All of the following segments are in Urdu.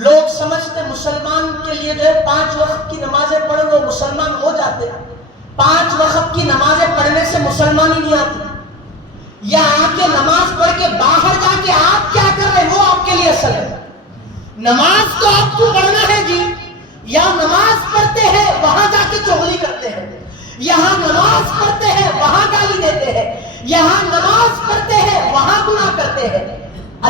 لوگ سمجھتے مسلمان کے لیے جو ہے 5 وقت کی نمازیں پڑھ لو مسلمان ہو جاتے ہیں. 5 وقت کی نمازیں پڑھنے سے مسلمان ہی نہیں آتی. یا آ کے نماز پڑھ کے باہر جا کے آپ کیا کر رہے وہ آپ کے لیے اصل ہے. نماز تو آپ کو پڑھنا ہے جی. یا نماز پڑھتے ہیں وہاں جا کے چغلی کرتے ہیں, یہاں نماز پڑھتے ہیں وہاں گالی دیتے ہیں, یہاں نماز پڑھتے ہیں وہاں گناہ کرتے ہیں.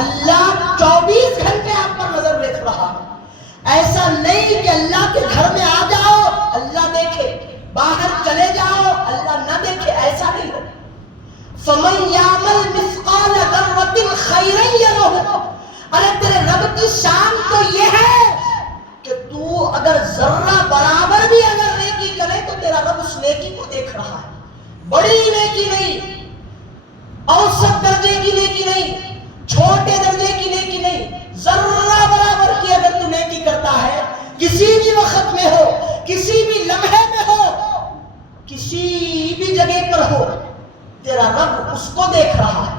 اللہ 24 گھنٹے آپ پر نظر دیکھ رہا ہے. ایسا نہیں کہ اللہ کے گھر میں آ جاؤ اللہ دیکھے, باہر چلے جاؤ اللہ نہ دیکھے, ایسا نہیں ہو. فَمَنْ يَعْمَلْ مِثْقَالَ ذَرَّةٍ خَيْرًا يَرَهُ. ارے تیرے رب کی شان تو یہ ہے کہ تو اگر ذرہ برابر بھی اگر نیکی کرے تو تیرا رب اس نیکی کو دیکھ رہا ہے. بڑی نیکی نہیں, اوسط درجے کی نیکی نہیں, چھوٹے درجے کی نیکی نہیں, ذرہ برابر کی اگر تو نیکی کرتا ہے کسی بھی وقت میں ہو, کسی بھی لمحے میں ہو, کسی بھی جگہ پر ہو, تیرا رب اس کو دیکھ رہا ہے.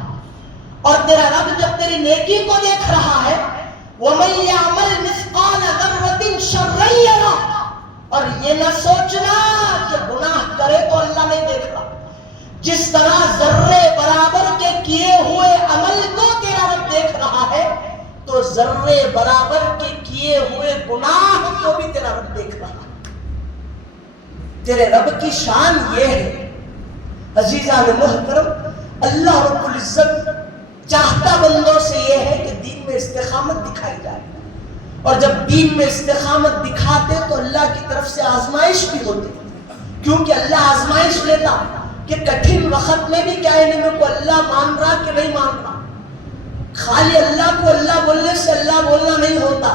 اور تیرا رب جب تیری نیکی کو دیکھ رہا ہے وَمَن يَعْمَلْ مِثْقَالَ ذَرَّةٍ شَرًّا يَرَهُ. اور یہ نہ سوچنا کہ گناہ کرے تو اللہ نہیں دیکھ رہا. جس طرح ذرے برابر کے کیے ہوئے عمل کو تیرا رب دیکھ رہا ہے تو ذرے برابر کے کیے ہوئے گناہ کو بھی تیرا رب دیکھ رہا ہے. تیرے رب کی شان یہ ہے. عزیزان محترم, اللہ رب العزت چاہتا بندوں سے یہ ہے کہ دین میں استقامت دکھائی جائے, اور جب دین میں استقامت دکھاتے تو اللہ کی طرف سے آزمائش بھی ہوتی, کیونکہ اللہ آزمائش لیتا کہ کٹھن وقت میں بھی کیا ہے نہیں کو اللہ مان رہا کہ نہیں مان رہا. خالی اللہ کو اللہ بولنے سے اللہ بولنا نہیں ہوتا.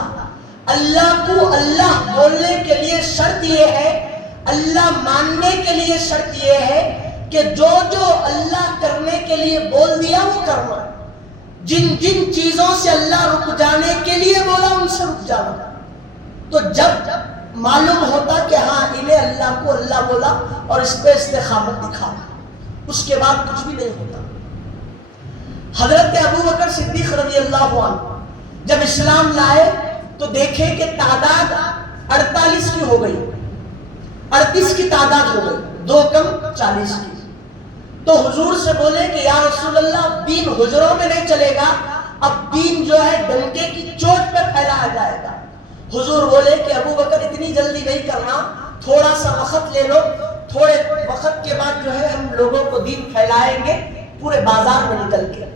اللہ کو اللہ بولنے کے لیے شرط یہ ہے, اللہ ماننے کے لیے شرط یہ ہے کہ جو جو اللہ کرنے کے لیے بول دیا وہ کرنا. جن جن چیزوں سے اللہ رک جانے کے لیے بولا ان سے رک جانا. تو جب معلوم ہوتا کہ ہاں انہیں اللہ کو اللہ بولا اور اس پہ استقامت دکھا, اس کے بعد کچھ بھی نہیں ہوتا. حضرت ابو بکر صدیق رضی اللہ عنہ جب اسلام لائے تو دیکھے کہ تعداد 48 کی ہو گئی, 38 کی تعداد ہو گئی, 2 کم 40 کی. تو حضور سے بولے کہ یا رسول اللہ دین حجروں میں نہیں چلے گا, اب دین جو ہے ڈنکے کی چوٹ پہ پھیلایا جائے گا. حضور بولے کہ ابو بکر اتنی جلدی نہیں کرنا, تھوڑا سا وقت لے لو, تھوڑے وقت کے بعد جو ہے ہم لوگوں کو دین پھیلائیں گے پورے بازار میں نکل کے.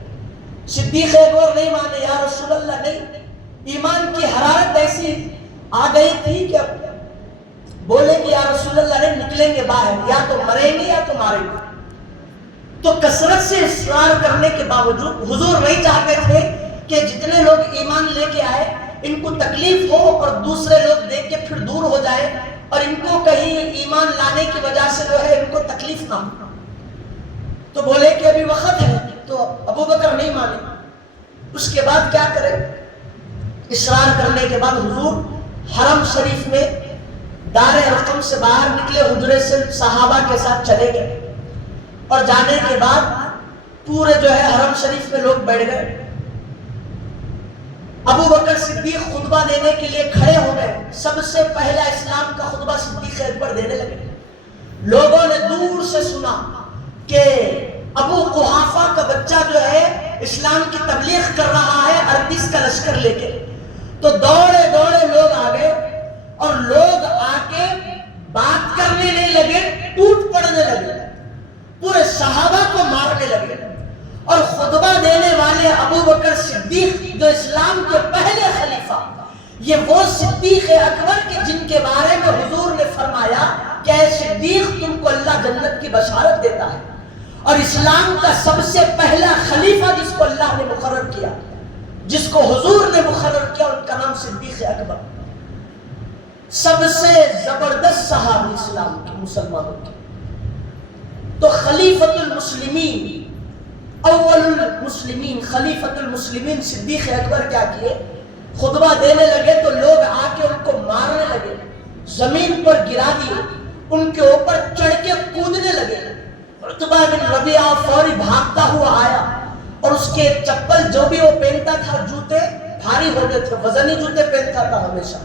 صدیق ایک اور نہیں مانے, یا رسول اللہ نہیں. ایمان کی حرارت ایسی آ گئی تھی کہ بولے کہ یا رسول اللہ نہیں نکلیں گے باہر, یا تو مریں گے یا تو ماریں گے. تو کثرت سے اصرار کرنے کے باوجود حضور نہیں چاہتے تھے کہ جتنے لوگ ایمان لے کے آئے ان کو تکلیف ہو اور دوسرے لوگ دیکھ کے پھر دور ہو جائے اور ان کو کہیں ایمان لانے کی وجہ سے جو ہے ان کو تکلیف نہ ہو. تو بولے کہ ابھی وقت ہے, تو ابو بکر نہیں مانے. اس کے بعد کیا کرے, اصرار کرنے کے بعد حضور حرم شریف میں دار ارقم سے باہر نکلے, حجرے سے صحابہ کے ساتھ چلے گئے, اور جانے کے بعد پورے جو ہے حرم شریف میں لوگ بیٹھ گئے. ابو بکر صدیق خطبہ دینے کے لیے کھڑے ہو گئے. سب سے پہلا اسلام کا خطبہ صدیق اکبر دینے لگے. لوگوں نے دور سے سنا کہ ابو قحافہ کا بچہ جو ہے اسلام کی تبلیغ کر رہا ہے 38 کا لشکر لے کے. تو دوڑے دوڑے لوگ آ گئے, اور لوگ آ کے بات کرنے نہیں لگے, ٹوٹ پڑنے لگے, پورے صحابہ کو مارنے لگے. اور خطبہ دینے والے ابو بکر صدیق جو اسلام کے پہلے خلیفہ, یہ وہ صدیق اکبر کے جن کے بارے میں حضور نے فرمایا کہ اے صدیق تم کو اللہ جنت کی بشارت دیتا ہے. اور اسلام کا سب سے پہلا خلیفہ جس کو اللہ نے مقرر کیا, جس کو حضور نے مقرر کیا, ان کا نام صدیق اکبر. سب سے زبردست صحابی اسلام کے مسلمانوں کے. تو خلیفۃ المسلمین, اول المسلمین, خلیفۃ المسلمین صدیق اکبر کیا کیے, خطبہ دینے لگے تو لوگ آ کے ان کو مارنے لگے, زمین پر گرا دیے, ان کے اوپر چڑھ کے کودنے لگے. عتبہ بن ربیعہ فوری بھاگتا ہوا آیا, اور اس کے چپل جو بھی وہ پہنتا تھا, جوتے بھاری ہو گئے تھے، وزنی جوتے پہنتا تھا ہمیشہ.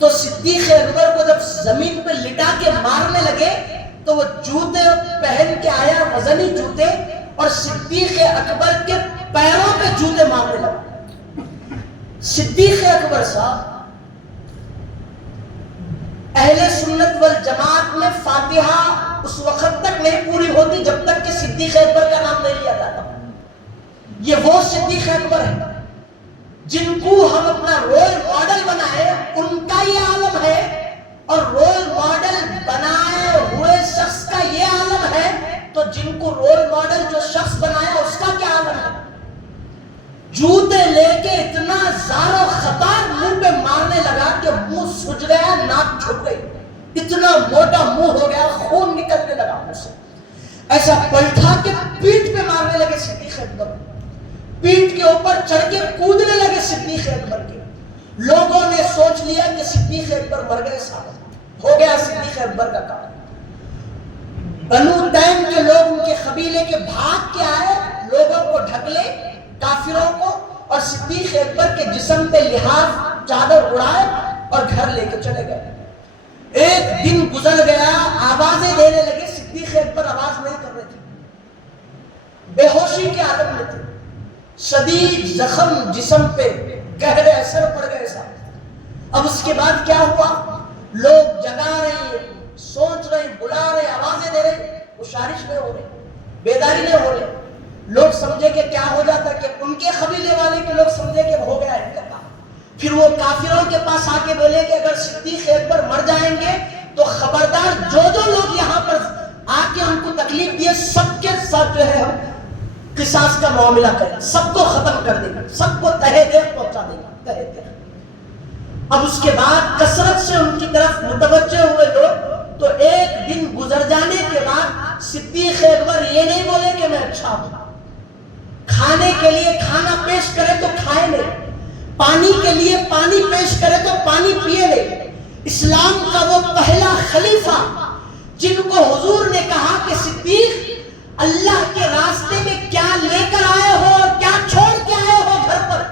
تو صدیق اکبر کو جب زمین پہ لٹا کے مارنے لگے تو وہ جوتے پہن کے آیا، وزنی جوتے، اور صدیق اکبر کے پیروں پہ جوتے مارنے لگا. صدیق اکبر صاحب، اہل سنت والجماعت میں فاتحہ اس وقت تک نہیں پوری ہوتی جب تک کہ صدیق اکبر کا نام نہیں لیا جاتا. یہ وہ صدیق اکبر ہے جن کو ہم اپنا رول ماڈل بنائے، ان کا یہ عالم ہے. اور رول ماڈل بنائے ہوئے شخص کا یہ عالم ہے تو جن کو رول ماڈل جو شخص بنایا اس کا کیا عالم ہے. جوتے لے کے اتنا زار و خطار منہ پہ مارنے لگا کہ منہ سج گیا، ناک چھپ گئی، اتنا موٹا منہ ہو گیا، خون نکلنے لگا منہ سے. ایسا پلٹا کے پیٹھ پہ مارنے لگے صدیق اکبر، پیٹھ کے اوپر چڑھ کے کودنے لگے صدیق اکبر کے. لوگوں نے سوچ لیا کہ صدیق اکبر مر گئے، صاحب ہو گیا صدیق اکبر کا کام. بنو تیم کے لوگ ان کے قبیلے کے بھاگ کے آئے، لوگوں کو ڈھک لے، کافروں کو، اور صدیق اکبر کے جسم پہ لحاف چادر اڑائے اور گھر لے کے چلے گئے. ایک دن گزر گیا، آوازیں دینے لگے، صدیق اکبر آواز نہیں کر رہے تھے، بے ہوشی کے عالم میں تھے. شدید زخم جسم پہ، گہرے اثر پڑ گئے صاحب. اب اس کے بعد کیا ہوا؟ لوگ جگا رہے، سوچ رہے، بلا رہے، آوازیں دے رہے، گشارش نہیں ہو رہے، بیداری نہیں ہو رہے. لوگ سمجھے کہ کیا ہو جاتا کہ ان کے قبیلے والے کے لوگ سمجھے کہ ہو گیا ان کا کام. پھر وہ کافروں کے پاس آ کے بولے کہ اگر صدیق اکبر مر جائیں گے تو خبردار جو لوگ یہاں پر آ کے ان کو تکلیف دیے سب کے ساتھ جو ہے ہم قصاص کا معاملہ کریں، سب کو ختم کر دیں گے، سب کو تہہ دیر پہنچا دیں گے، تہہ دیر. اب اس کے بعد کثرت سے ان کی طرف متوجہ ہوئے لوگ. تو ایک دن گزر جانے کے بعد صدیق اکبر یہ نہیں بولے کہ میں اچھا ہوں. کھانے کے لیے کھانا پیش کرے تو کھائے لے، پانی کے لیے پانی پیش کرے تو پانی پیے لے. اسلام کا وہ پہلا خلیفہ جن کو حضور نے کہا کہ صدیق اللہ کے راستے میں کیا لے کر آئے ہو اور کیا چھوڑ کے آئے ہو گھر پر،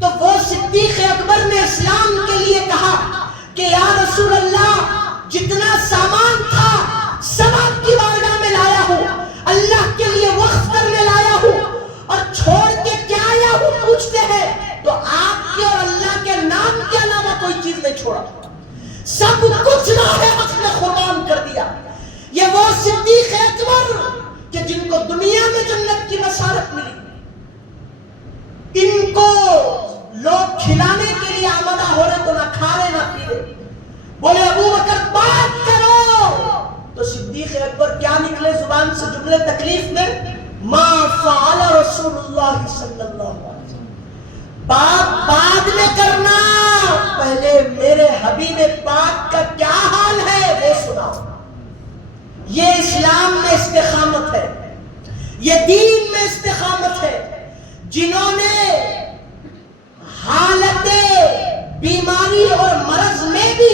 تو وہ صدیق اکبر نے اسلام کے لیے کہا کہ یا رسول اللہ جتنا سامان تھا سب آپ کی بارگاہ میں لایا ہوں، اللہ کے لیے وقف کرنے لایا ہوں، اور چھوڑ کے کیا آیا ہوں پوچھتے ہیں تو آپ کے اور اللہ کے نام کے علاوہ کوئی چیز نہیں چھوڑا، سب کچھ راہ حق میں قربان کر دیا. یہ وہ صدیق اکبر کہ جن کو دنیا میں جنت کی بشارت ملی، ان کو لوگ کھلانے کے لیے آمدہ ہو رہے تو نہ کھا رہے نہ پی رہے. بولے ابو بکر بات کرو، تو صدیق اکبر کیا نکلے زبان سے جملے تکلیف میں؟ ما فعل رسول اللہ صلی اللہ علیہ وسلم. بات بعد میں کرنا، پہلے میرے حبیب پاک کا کیا حال ہے وہ سناؤ. یہ اسلام میں استقامت ہے، یہ دین میں استقامت ہے. جنہوں نے حالت بیماری اور مرض میں بھی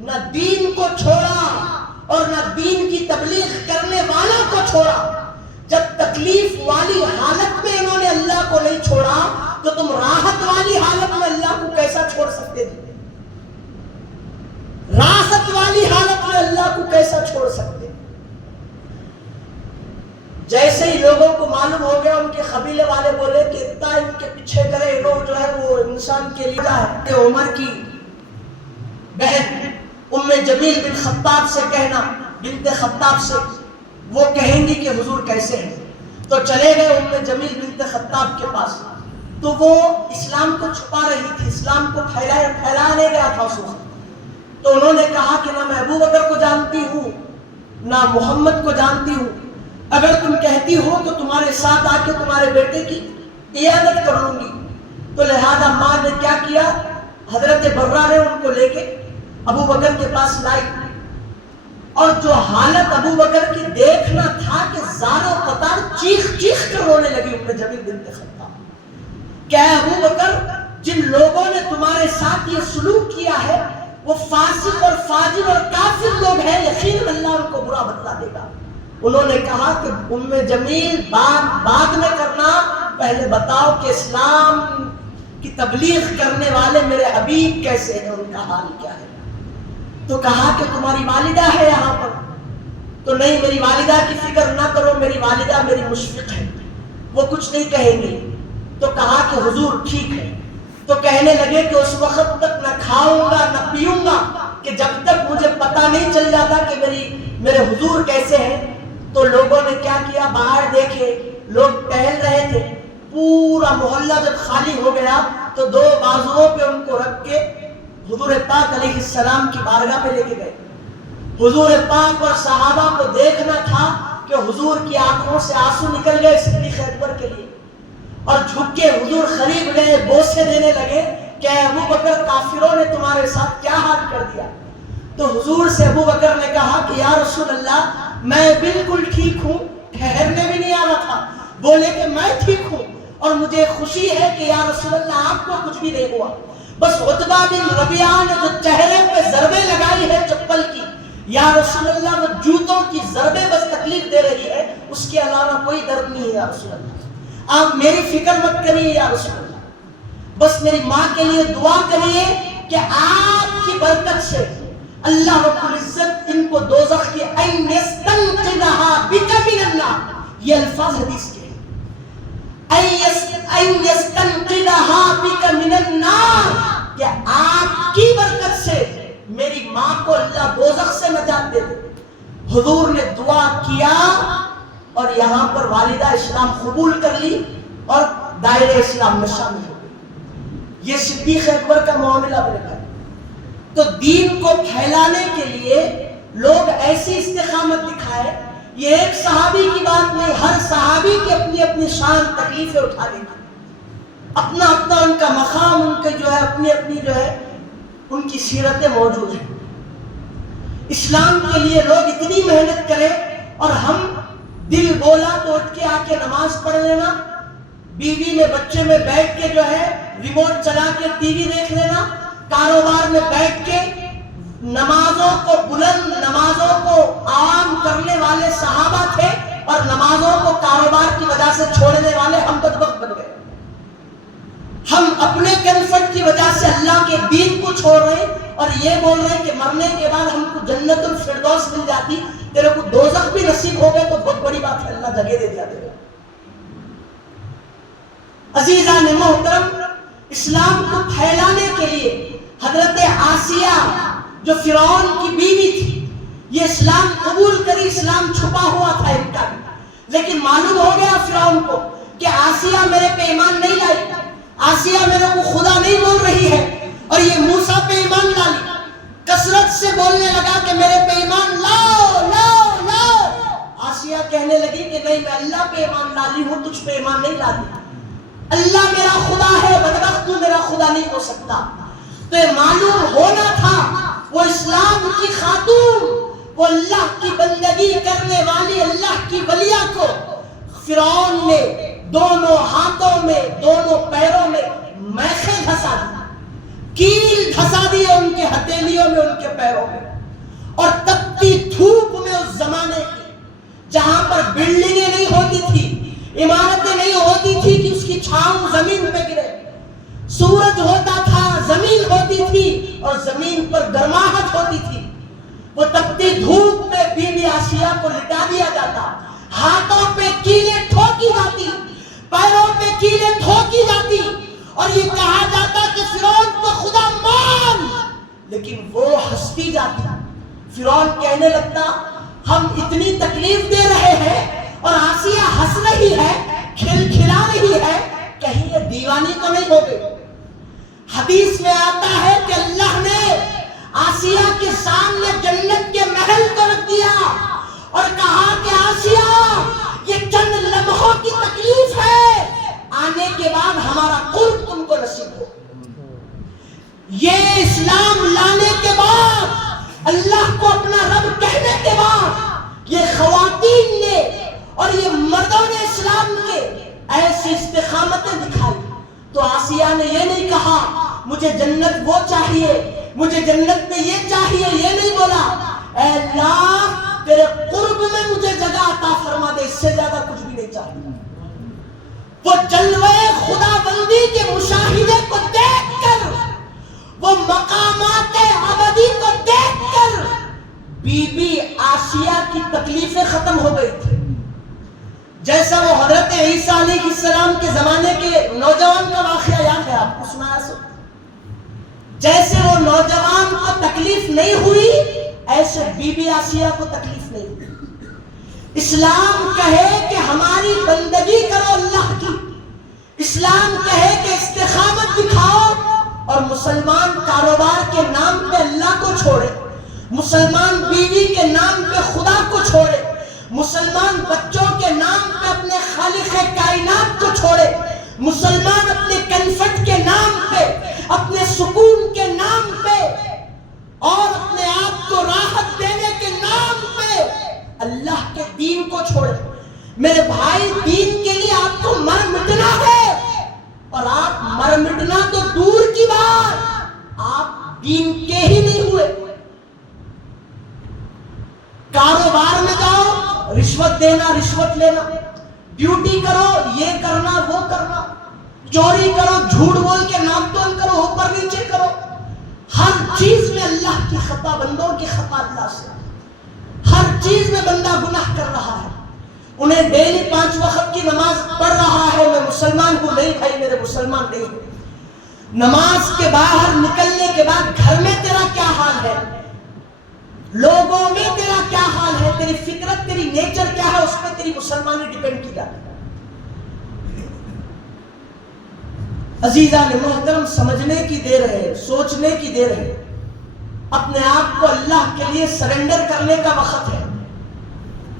نہ دین کو چھوڑا اور نہ دین کی تبلیغ کرنے والوں کو چھوڑا، جب تکلیف والی حالت میں انہوں نے اللہ کو نہیں چھوڑا تو تم راحت والی حالت میں اللہ کو کیسا چھوڑ سکتے تھے؟ راحت والی حالت میں اللہ کو کیسا چھوڑ سکتے؟ جیسے ہی لوگوں کو معلوم ہو گیا، ان کے قبیلے والے بولے کہ اتنا ان کے پیچھے کرے، لوگ جو ہے وہ انسان کے لیے ہے کہ عمر کی بہن ام جمیل بن خطاب سے کہنا، بنت خطاب سے، وہ کہیں گی کہ حضور کیسے ہیں. تو چلے گئے ام جمیل بنت خطاب کے پاس، تو وہ اسلام کو چھپا رہی تھی، اسلام کو پھیلایا نہیں گیا تھا اس وقت. تو انہوں نے کہا کہ نہ میں ابو بکر کو جانتی ہوں نہ محمد کو جانتی ہوں، اگر تم کہتی ہو تو تمہارے ساتھ آ کے تمہارے بیٹے کی عیادت کر لوں گی. تو لہذا ماں نے کیا کیا، حضرت برہ نے ان کو لے کے ابو بکر کے پاس لائی، اور جو حالت ابو بکر کی دیکھنا تھا کہ زار و قطار چیخ چیخ کر رونے لگی ام جمیل بنت خطاب. کیا ابو بکر، جن لوگوں نے تمہارے ساتھ یہ سلوک کیا ہے وہ فاسق اور فاجر اور کافر لوگ ہیں، یقیناً اللہ ان کو برا بدلہ دے گا. انہوں نے کہا کہ ام جمیل بعد میں کرنا، پہلے بتاؤ کہ اسلام کہ تبلیغ کرنے والے میرے حبیب کیسے ہیں، ان کا حال کیا ہے؟ تو کہا کہ تمہاری والدہ ہے یہاں پر؟ تو نہیں، میری والدہ کی فکر نہ کرو، میری والدہ میری مشفق ہے، وہ کچھ نہیں کہیں گے۔ تو کہا کہ حضور ٹھیک ہے۔ تو کہنے لگے کہ اس وقت تک نہ کھاؤں گا نہ پیوں گا کہ جب تک مجھے پتہ نہیں چل جاتا کہ میرے حضور کیسے ہیں۔ تو لوگوں نے کیا کیا، باہر دیکھے لوگ ٹہل رہے تھے، پورا محلہ جب خالی ہو گیا تو دو بازوؤں پہ ان کو رکھ کے حضور پاک علیہ السلام کی بارگاہ پہ لے کے گئے۔ حضور پاک اور صحابہ کو دیکھنا تھا کہ حضور کی آنکھوں سے آنسو نکل گئے صدیق اکبر کے لیے، اور جھک کے حضور قریب گئے، بوسے دینے لگے کہ ابو بکر کافروں نے تمہارے ساتھ کیا حال کر دیا؟ تو حضور سے ابو بکر نے کہا کہ یا رسول اللہ میں بالکل ٹھیک ہوں، ٹھہرنے بھی نہیں آ رہا تھا، بولے کہ میں ٹھیک ہوں اور مجھے خوشی ہے کہ یا رسول اللہ آپ کو کچھ بھی نہیں ہوا، بس عتبہ بن ربیعہ نے جو چہرے پہ ضربیں لگائی ہے چپل کی، یا رسول اللہ وہ جوتوں کی ضربیں بس تکلیف دے رہی ہے، اس کے علاوہ کوئی درد نہیں ہے یا رسول اللہ، آپ میری فکر مت کریے یا رسول اللہ، بس میری ماں کے لیے دعا کریے کہ آپ کی برکت سے اللہ رب العزت ان کو دوزخ کی این یستنقذها بک من النار، یہ الفاظ حدیث کے این یستنقذها بک من النار، کہ آپ کی برکت سے میری ماں کو اللہ دوزخ سے نجات دے دے۔ حضور نے دعا کیا اور یہاں پر والدہ اسلام قبول کر لی اور دائرہ اسلام میں شامل ہو گئی۔ یہ صدیق اکبر کا معاملہ میرے بھائی۔ تو دین کو پھیلانے کے لیے لوگ ایسی استقامت دکھائے، یہ ایک صحابی کی بات نہیں، ہر صحابی کی اپنی اپنی شان تکلیفیں اٹھانے کی، اپنا اپنا ان کا مقام، ان کے جو ہے اپنی اپنی جو ہے ان کی سیرتیں موجود ہیں۔ اسلام کے لیے لوگ اتنی محنت کریں اور ہم دل بولا تو اٹھ کے آ کے نماز پڑھ لینا، بیوی میں بچے میں بیٹھ کے جو ہے ریموٹ چلا کے ٹی وی دیکھ لینا، کاروبار میں بیٹھ کے نمازوں کو بلند، نمازوں کو عام کرنے والے صحابہ تھے اور نمازوں کو کاروبار کی وجہ سے چھوڑنے والے ہم بدبخت بن گئے۔ ہم اپنے کنفرٹ کی وجہ سے اللہ کے دین کو چھوڑ رہے ہیں اور یہ بول رہے ہیں کہ مرنے کے بعد ہم کو جنت الفردوس مل جاتی، تیرے کو دوزخ بھی نصیب ہو گئے تو بہت بڑی بات ہے، اللہ جگہ دے دیا تیرے۔ عزیزان محترم، اسلام کو پھیلانے کے لیے حضرت آسیہ جو فرعون کی بیوی تھی، یہ اسلام قبول کری، اسلام چھپا ہوا تھا ان کا بھی، لیکن معلوم ہو گیا فرعون کو کہ آسیہ میرے پہ ایمان نہیں لائی، آسیہ میرے کو خدا نہیں بول رہی ہے، اور یہ موسیٰ پہ ایمان لائی، کثرت سے بولنے لگا کہ میرے پہ ایمان لاؤ لاؤ لاؤ۔ آسیہ کہنے لگی کہ نہیں، میں اللہ پہ ایمان لالی ہوں، تجھ پہ ایمان نہیں لالی، اللہ میرا خدا ہے، بدبخت تو میرا خدا نہیں ہو سکتا۔ تو یہ معلوم ہونا تھا وہ اسلام کی خاتون، وہ اللہ کی بندگی کرنے والی اللہ کی ولیہ کو فرعون نے دونوں ہاتھوں میں، دونوں پیروں میں میخیں دھسا دی، کیل دھسا دی ان کے ہتھیلیوں میں، ان کے پیروں میں، اور تپتی دھوپ میں اس زمانے کی، جہاں پر بلڈنگیں نہیں ہوتی تھی، عمارتیں نہیں ہوتی تھی کہ اس کی چھاؤں زمین پہ گرے، سورج ہوتا تھا، زمین ہوتی تھی اور زمین پر گرماہٹ ہوتی تھی، وہ تپتی دھوپ میں بی بی آسیہ کو لٹا دیا جاتا، ہاتھوں پہ کیلیں ٹھوکی جاتی، پیروں پہ کیلیں ٹھوکی جاتی، اور یہ کہا جاتا کہ فرعون کو خدا مان، لیکن وہ ہنستی جاتی۔ فرعون کہنے لگتا ہم اتنی تکلیف دے رہے ہیں اور آسیہ ہنس رہی ہے، کھلکھلا رہی ہے، کہیں یہ دیوانی تو نہیں ہو گئی۔ حدیث میں آتا ہے کہ اللہ نے آسیہ کے سامنے جنت کے محل کو رکھ دیا اور کہا کہ آسیہ یہ چند لمحوں کی تکلیف ہے، آنے کے بعد ہمارا قرب تم کو نصیب ہو۔ یہ اسلام لانے کے بعد، اللہ کو اپنا رب کہنے کے بعد، یہ خواتین نے اور یہ مردوں نے اسلام کے ایسی استقامتیں دکھائی، تو آسیہ نے یہ نہیں کہا مجھے جنت وہ چاہیے، مجھے جنت میں یہ چاہیے، یہ نہیں بولا، اے اللہ تیرے قرب میں مجھے جگہ عطا فرما دے، اس سے زیادہ کچھ بھی نہیں چاہتا۔ وہ جلوے خدا بندی کے مشاہدے کو دیکھ کر، وہ مقامات ابدی کو دیکھ کر بی بی آسیہ کی تکلیفیں ختم ہو گئی تھی. جیسا وہ حضرت عیسیٰ علیہ السلام کے زمانے کے نوجوان کا واقعہ یاد ہے آپ کو، سنایا سو. جیسے وہ نوجوان کو تکلیف نہیں ہوئی، ایسے بی بی آسیہ کو تکلیف نہیں ہوئی. اسلام کہے کہ ہماری بندگی کرو اللہ کی، اسلام کہے کہ استقامت دکھاؤ، اور مسلمان کاروبار کے نام پہ اللہ کو چھوڑے، مسلمان بیوی کے نام پہ خدا کو چھوڑے، مسلمان بچوں کے نام پہ اپنے خالق کائنات کو چھوڑے، مسلمان اپنے کنفرٹ کے نام پہ، اپنے سکون کے نام پہ، اور اپنے آپ کو راحت دینے کے نام پہ اللہ کے دین کو چھوڑے. میرے بھائی، دین کے لیے آپ کو مر مٹنا ہے، اور آپ مر مٹنا تو دور کی بات، آپ دین کے ہی نہیں ہوئے. کاروبار میں جاؤ، رشوت دینا، رشوت لینا، ڈیوٹی کرو، یہ کرنا وہ کرنا، چوری کرو، جھوٹ بول کے نام تول کرو، اوپر نیچے کرو، ہر چیز میں اللہ کی خطا، بندوں کی خطا اللہ سے، ہر چیز میں بندہ گناہ کر رہا ہے. انہیں ڈیلی 5 وقت کی نماز پڑھ رہا ہے، میں مسلمان ہوں، نہیں بھائی میرے مسلمان نہیں ہوں. نماز کے باہر نکلنے کے بعد گھر میں تیرا کیا حال ہے، لوگوں میں تیرا کیا حال ہے، تیری فکرت، تیری نیچر کیا ہے، اس پہ تیری مسلمانی ڈیپینڈ کی جاتی ہے. عزیزان محترم، سمجھنے کی دیر ہے، سوچنے کی دیر ہے، اپنے آپ کو اللہ کے لیے سرنڈر کرنے کا وقت ہے.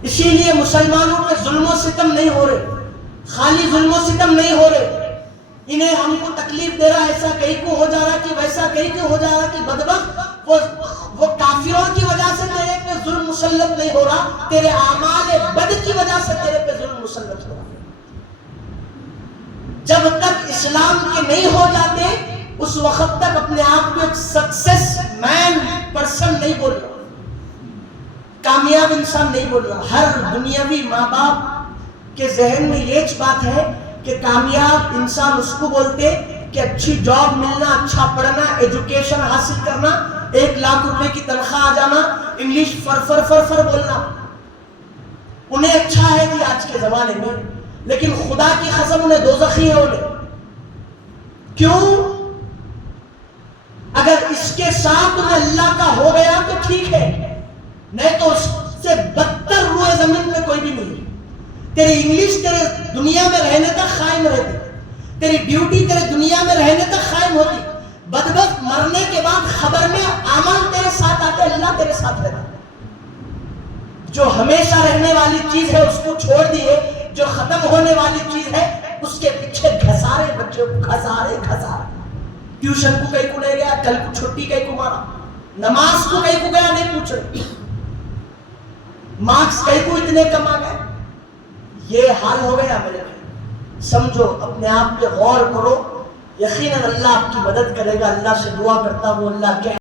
اسی لیے مسلمانوں پہ ظلم و ستم نہیں ہو رہے، خالی ظلم و ستم نہیں ہو رہے، انہیں ہم کو تکلیف دے رہا، ایسا کہیں کو ہو جا رہا کہ ویسا کہیں کو ہو جا رہا کہ بدبخت وہ کافروں کی وجہ سے تیرے پہ ظلم مسلط نہیں ہو رہا، تیرے اعمال بد کی وجہ سے تیرے پہ ظلم مسلط ہو رہا. جب تک اسلام کے نہیں ہو جاتے اس وقت تک اپنے آپ کو ایک سکسیس مین پرسن نہیں بول رہا، کامیاب انسان نہیں بول رہا. ہر دنیاوی ماں باپ کے ذہن میں یہ بات ہے کہ کامیاب انسان اس کو بولتے کہ اچھی جاب ملنا، اچھا پڑھنا، ایجوکیشن حاصل کرنا، 1 لاکھ روپے کی تنخواہ آ جانا، انگلش فر بولنا. انہیں اچھا ہے کہ آج کے زمانے میں، لیکن خدا کی قسم انہیں دوزخی ہے. انہیں کیوں؟ اگر اس کے ساتھ انہیں اللہ کا ہو گیا تو ٹھیک ہے، نہیں تو اس سے بدتر روئے زمین میں کوئی بھی نہیں. تیری انگلش تیرے دنیا میں رہنے تک قائم رہتی، تیری ڈیوٹی تیرے دنیا میں رہنے تک قائم ہوتی، بدبخت مرنے کے بعد خبر میں عمل تیرے ساتھ آتے، اللہ تیرے ساتھ رہتا. جو ہمیشہ رہنے والی چیز ہے اس کو چھوڑ دیے، جو ختم ہونے والی چیز ہے اس کے پیچھے گھسارے بچے، گھسارے. ٹیوشن کو کہیں کو لے گیا، کل کو چھٹی کہیں کو مارا، نماز کو کہیں کو گیا نہیں پوچھ رہے، مارکس کہیں کو اتنے کم آ گئے. یہ حال ہو گیا میرے بھائی. سمجھو، اپنے آپ پہ غور کرو، یقیناً اللہ آپ کی مدد کرے گا. اللہ سے دعا کرتا ہوں اللہ کے